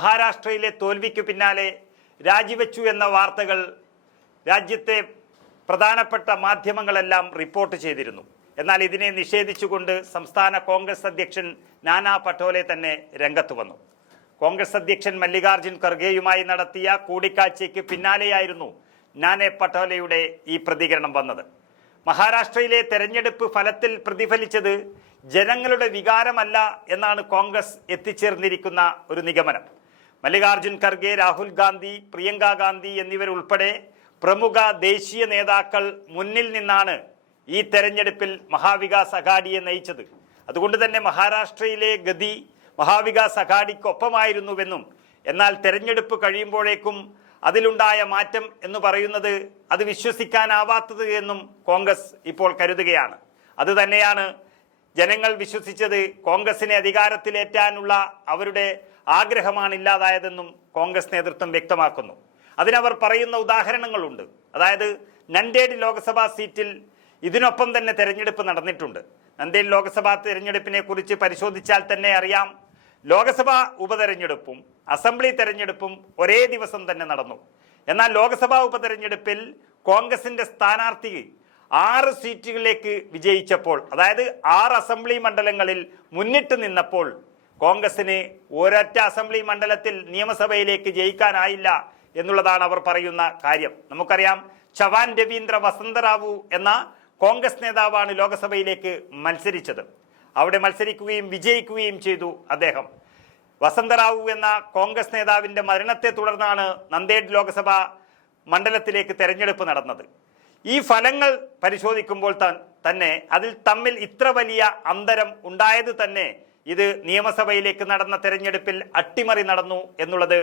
മഹാരാഷ്ട്രയിലെ തോൽവിക്കു പിന്നാലെ രാജിവെച്ചു എന്ന വാർത്തകൾ രാജ്യത്തെ പ്രധാനപ്പെട്ട മാധ്യമങ്ങളെല്ലാം റിപ്പോർട്ട് ചെയ്തിരുന്നു. എന്നാൽ ഇതിനെ നിഷേധിച്ചുകൊണ്ട് സംസ്ഥാന കോൺഗ്രസ് അധ്യക്ഷൻ നാനാ പട്ടോലെ തന്നെ രംഗത്ത് വന്നു. കോൺഗ്രസ് അധ്യക്ഷൻ മല്ലികാർജുൻ ഖർഗെയുമായി നടത്തിയ കൂടിക്കാഴ്ചയ്ക്ക് പിന്നാലെയായിരുന്നു നാനാ പട്ടോലെയുടെ ഈ പ്രതികരണം വന്നത്. മഹാരാഷ്ട്രയിലെ തെരഞ്ഞെടുപ്പ് ഫലത്തിൽ പ്രതിഫലിച്ചത് ജനങ്ങളുടെ വികാരമല്ല എന്നാണ് കോൺഗ്രസ് എത്തിച്ചേർന്നിരിക്കുന്ന ഒരു നിഗമനം. മല്ലികാർജുൻ ഖർഗെ, രാഹുൽ ഗാന്ധി, പ്രിയങ്ക ഗാന്ധി എന്നിവരുൾപ്പെടെ പ്രമുഖ ദേശീയ നേതാക്കൾ മുന്നിൽ നിന്നാണ് ഈ തെരഞ്ഞെടുപ്പിൽ മഹാവികാസ് അഘാഡിയെ നയിച്ചത്. അതുകൊണ്ട് തന്നെ മഹാരാഷ്ട്രയിലെ ഗതി മഹാവികാസ് അഘാഡിക്കൊപ്പമായിരുന്നുവെന്നും എന്നാൽ തെരഞ്ഞെടുപ്പ് കഴിയുമ്പോഴേക്കും അതിലുണ്ടായ മാറ്റം എന്ന് പറയുന്നത് അത് വിശ്വസിക്കാനാവാത്തത് എന്നും കോൺഗ്രസ് ഇപ്പോൾ കരുതുകയാണ്. അതുതന്നെയാണ് ജനങ്ങൾ വിശ്വസിച്ചത്. കോൺഗ്രസിനെ അധികാരത്തിലേറ്റാനുള്ള അവരുടെ ആഗ്രഹമാണ് ഇല്ലാതായതെന്നും കോൺഗ്രസ് നേതൃത്വം വ്യക്തമാക്കുന്നു. അതിനവർ പറയുന്ന ഉദാഹരണങ്ങളുണ്ട്. അതായത് നന്ദേഡ് ലോക്സഭാ സീറ്റിൽ ഇതിനൊപ്പം തന്നെ തെരഞ്ഞെടുപ്പ് നടന്നിട്ടുണ്ട്. നന്ദേഡ് ലോക്സഭാ തെരഞ്ഞെടുപ്പിനെ കുറിച്ച് പരിശോധിച്ചാൽ തന്നെ അറിയാം. ലോക്സഭാ ഉപതെരഞ്ഞെടുപ്പും അസംബ്ലി തെരഞ്ഞെടുപ്പും ഒരേ ദിവസം തന്നെ നടന്നു. എന്നാൽ ലോക്സഭാ ഉപതെരഞ്ഞെടുപ്പിൽ കോൺഗ്രസിന്റെ സ്ഥാനാർത്ഥി 6 സീറ്റുകളിലേക്ക് വിജയിച്ചപ്പോൾ, അതായത് 6 അസംബ്ലി മണ്ഡലങ്ങളിൽ മുന്നിട്ട് നിന്നപ്പോൾ കോൺഗ്രസിന് ഒരൊറ്റ അസംബ്ലി മണ്ഡലത്തിൽ നിയമസഭയിലേക്ക് ജയിക്കാനായില്ല എന്നുള്ളതാണ് അവർ പറയുന്ന കാര്യം. നമുക്കറിയാം, ചവാൻ രവീന്ദ്ര വസന്തറാവു എന്ന കോൺഗ്രസ് നേതാവാണ് ലോക്സഭയിലേക്ക് മത്സരിച്ചത്. അവിടെ മത്സരിക്കുകയും വിജയിക്കുകയും ചെയ്തു അദ്ദേഹം. വസന്തറാവു എന്ന കോൺഗ്രസ് നേതാവിൻ്റെ മരണത്തെ തുടർന്നാണ് നന്ദേഡ് ലോക്സഭാ മണ്ഡലത്തിലേക്ക് തെരഞ്ഞെടുപ്പ് നടന്നത്. ഈ ഫലങ്ങൾ പരിശോധിക്കുമ്പോൾ തന്നെ അതിൽ തമ്മിൽ ഇത്ര വലിയ അന്തരം ഉണ്ടായത് തന്നെ ഇത് നിയമസഭയിലേക്ക് നടന്ന തെരഞ്ഞെടുപ്പിൽ അട്ടിമറി നടന്നു എന്നുള്ളത്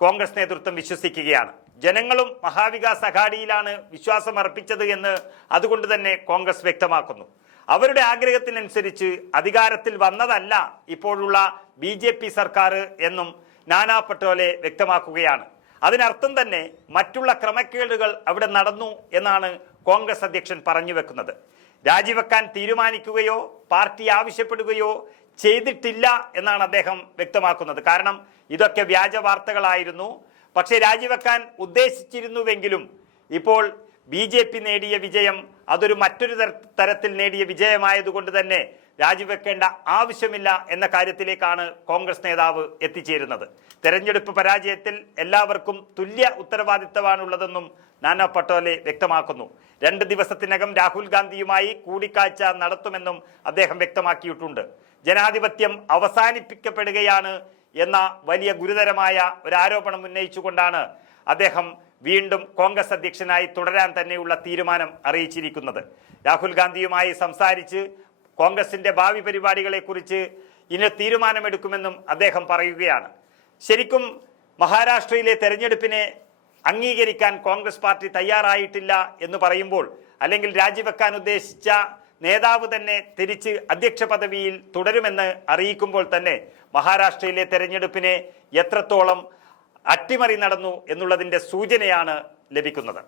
കോൺഗ്രസ് നേതൃത്വം വിശ്വസിക്കുകയാണ്. ജനങ്ങളും മഹാവികാസ് അഘാഡിയിലാണ് വിശ്വാസം അർപ്പിച്ചത് എന്ന് അതുകൊണ്ട് തന്നെ കോൺഗ്രസ് വ്യക്തമാക്കുന്നു. അവരുടെ ആഗ്രഹത്തിനനുസരിച്ച് അധികാരത്തിൽ വന്നതല്ല ഇപ്പോഴുള്ള BJP സർക്കാർ എന്നും നാനാ പട്ടോലെ വ്യക്തമാക്കുകയാണ്. അതിനർത്ഥം തന്നെ മറ്റുള്ള ക്രമക്കേടുകൾ അവിടെ നടന്നു എന്നാണ് കോൺഗ്രസ് അധ്യക്ഷൻ പറഞ്ഞു വെക്കുന്നത്. രാജിവെക്കാൻ തീരുമാനിക്കുകയോ പാർട്ടി ആവശ്യപ്പെടുകയോ ചെയ്തിട്ടില്ല എന്നാണ് അദ്ദേഹം വ്യക്തമാക്കുന്നത്. കാരണം ഇതൊക്കെ വ്യാജ വാർത്തകളായിരുന്നു. പക്ഷേ രാജിവെക്കാൻ ഉദ്ദേശിച്ചിരുന്നുവെങ്കിലും ഇപ്പോൾ BJP നേടിയ വിജയം അതൊരു മറ്റൊരു തരത്തിൽ നേടിയ വിജയമായതുകൊണ്ട് തന്നെ രാജിവെക്കേണ്ട ആവശ്യമില്ല എന്ന കാര്യത്തിലേക്കാണ് കോൺഗ്രസ് നേതാവ് എത്തിച്ചേരുന്നത്. തെരഞ്ഞെടുപ്പ് പരാജയത്തിൽ എല്ലാവർക്കും തുല്യ ഉത്തരവാദിത്തമാണുള്ളതെന്നും നാനാ പട്ടോലെ വ്യക്തമാക്കുന്നു. 2 ദിവസത്തിനകം രാഹുൽ ഗാന്ധിയുമായി കൂടിക്കാഴ്ച നടത്തുമെന്നും അദ്ദേഹം വ്യക്തമാക്കിയിട്ടുണ്ട്. ജനാധിപത്യം അവസാനിപ്പിക്കപ്പെടുകയാണ് എന്ന വലിയ ഗുരുതരമായ ഒരു ആരോപണം ഉന്നയിച്ചുകൊണ്ടാണ് അദ്ദേഹം വീണ്ടും കോൺഗ്രസ് അധ്യക്ഷനായി തുടരാൻ തന്നെയുള്ള തീരുമാനം അറിയിച്ചിരിക്കുന്നത്. രാഹുൽ ഗാന്ധിയുമായി സംസാരിച്ച് കോൺഗ്രസിന്റെ ഭാവി പരിപാടികളെക്കുറിച്ച് ഇനി തീരുമാനമെടുക്കുമെന്നും അദ്ദേഹം പറയുകയാണ്. ശരിക്കും മഹാരാഷ്ട്രയിലെ തെരഞ്ഞെടുപ്പിനെ അംഗീകരിക്കാൻ കോൺഗ്രസ് പാർട്ടി തയ്യാറായിട്ടില്ല എന്ന് പറയുമ്പോൾ, അല്ലെങ്കിൽ രാജിവെക്കാൻ ഉദ്ദേശിച്ച നേതാവ് തന്നെ തിരിച്ച് അധ്യക്ഷ പദവിയിൽ തുടരുമെന്ന് അറിയിക്കുമ്പോൾ തന്നെ മഹാരാഷ്ട്രയിലെ തെരഞ്ഞെടുപ്പിനെ എത്രത്തോളം അട്ടിമറി നടന്നു എന്നുള്ളതിൻ്റെ സൂചനയാണ് ലഭിക്കുന്നത്.